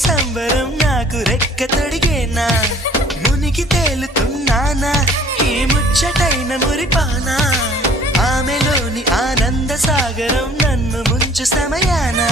సంబరం నాకు రెక్క తొడిగేనా మునికి తేలుతున్నానా ఈ ముచ్చటైన మురిపానా ఆమెలోని ఆనంద సాగరం నన్ను ముంచు సమయానా